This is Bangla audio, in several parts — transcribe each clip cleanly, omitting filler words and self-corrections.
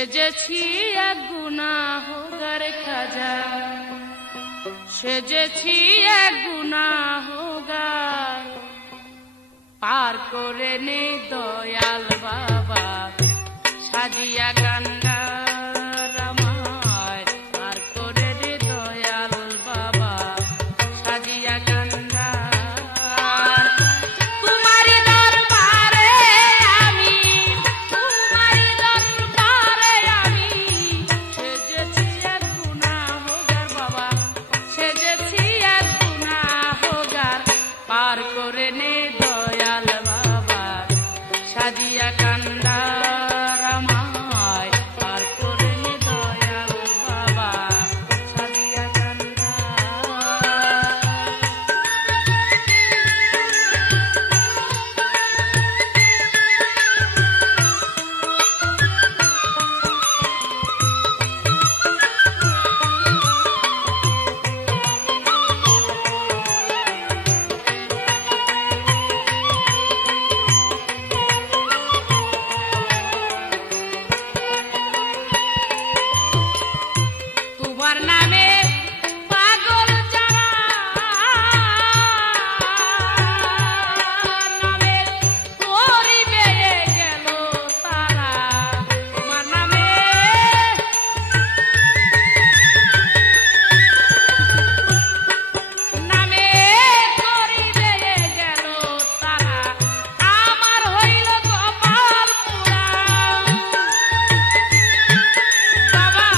সেজেছি এক গুনাহগার খাজা, সেজেছি এক গুনাহগার, পার করে নে দয়াল বাবা সাজিয়া কান্ডার আমায়, পার করে নে দয়াল বাবা সাজিয়া কান্ডার। তোমারি দরবারে আমি, তোমারি দরবারে আমি সেজেছি এক গুনাহগার বাবা, সেজেছি এক গুনাহগার, পার করে নে দয়াল বাবা সাজিয়া কান্ডার আমায়, পার করে নে দয়াল বাবা সাজিয়া তোমার নামে পাগল যারা, নামে করিবে গেল তারা, তোমার নামে নামে করিবে গেল তারা, আমার হইল কপাল পুরা বাবা,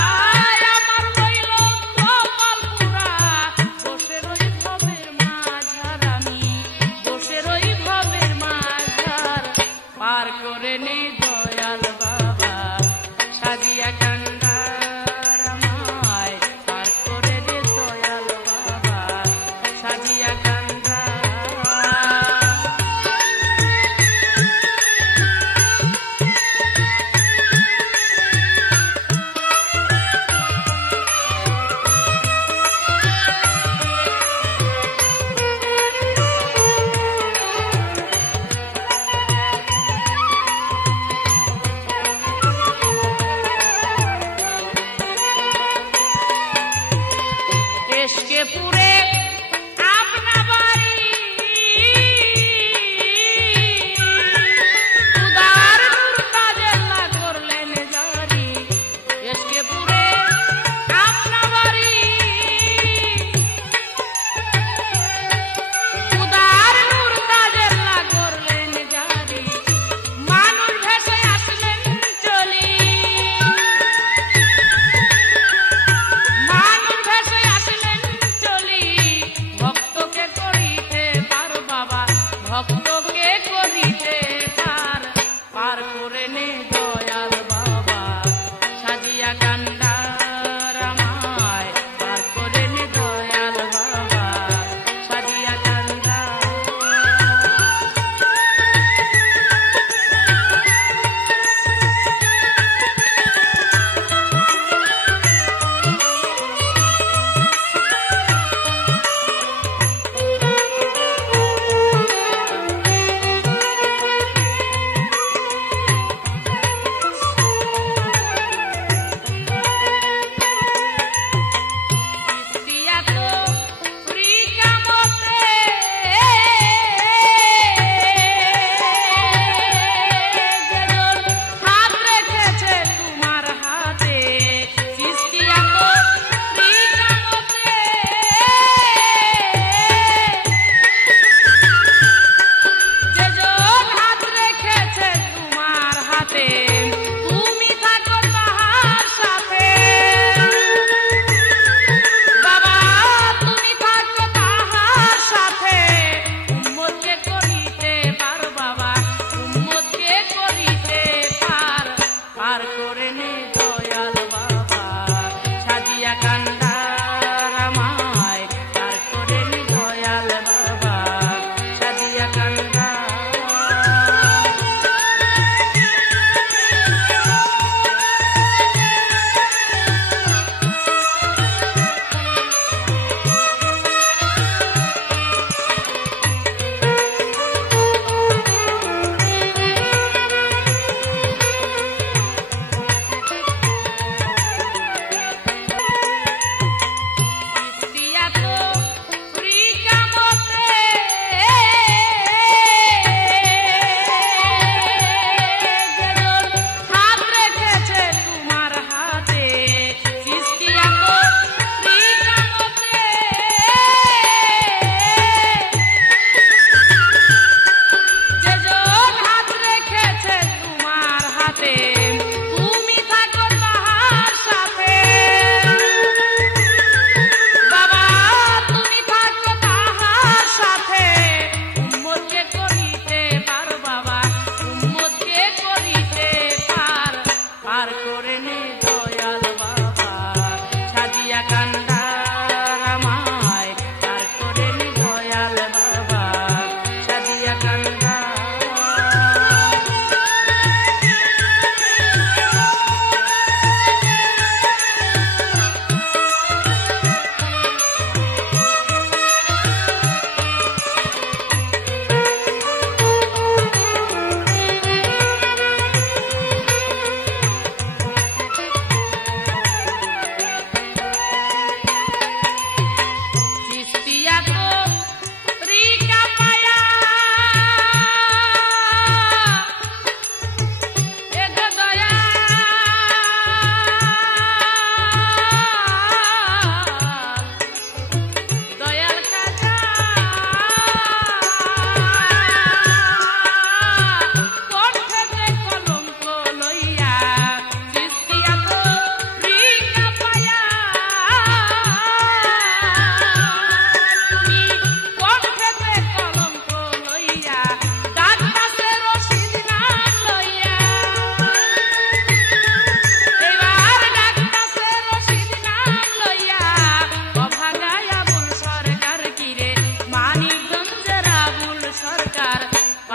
আমার হইল কপাল পুরা, বসে রই ভবের মাঝার আমি, বসে রই ভবের মাঝার, পার করে নে দয়াল বাবা সাজিয়া কান্ডার আমায়, পার করে নে দয়াল বাবা সাজিয়া কান্ডার।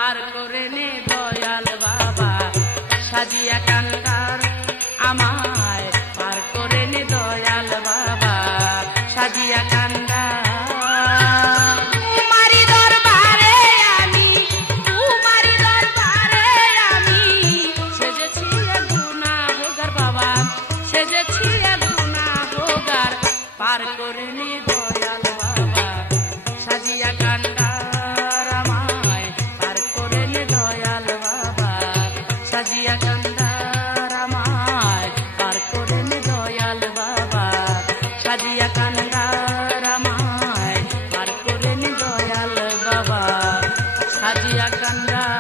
পার করে নে দয়াল বাবা সাজিয়া কান্দার আমায় পার করে নে দয়াল বাবা সাজিয়া কান্দার তোমারি দরবারে আমি সেজেছি গুনাহগার বাবা সেজেছি গুনাহগার পার করে নে দয়াল বাবা সাজিয়া কান্দার আমায় পার করে নে দয়াল বাবা সাজিয়া কান্দার আমায় পার করে নে দয়াল বাবা সাজিয়া কান্দার আমায় পার করে নে দয়াল বাবা সাজিয়া কান্দার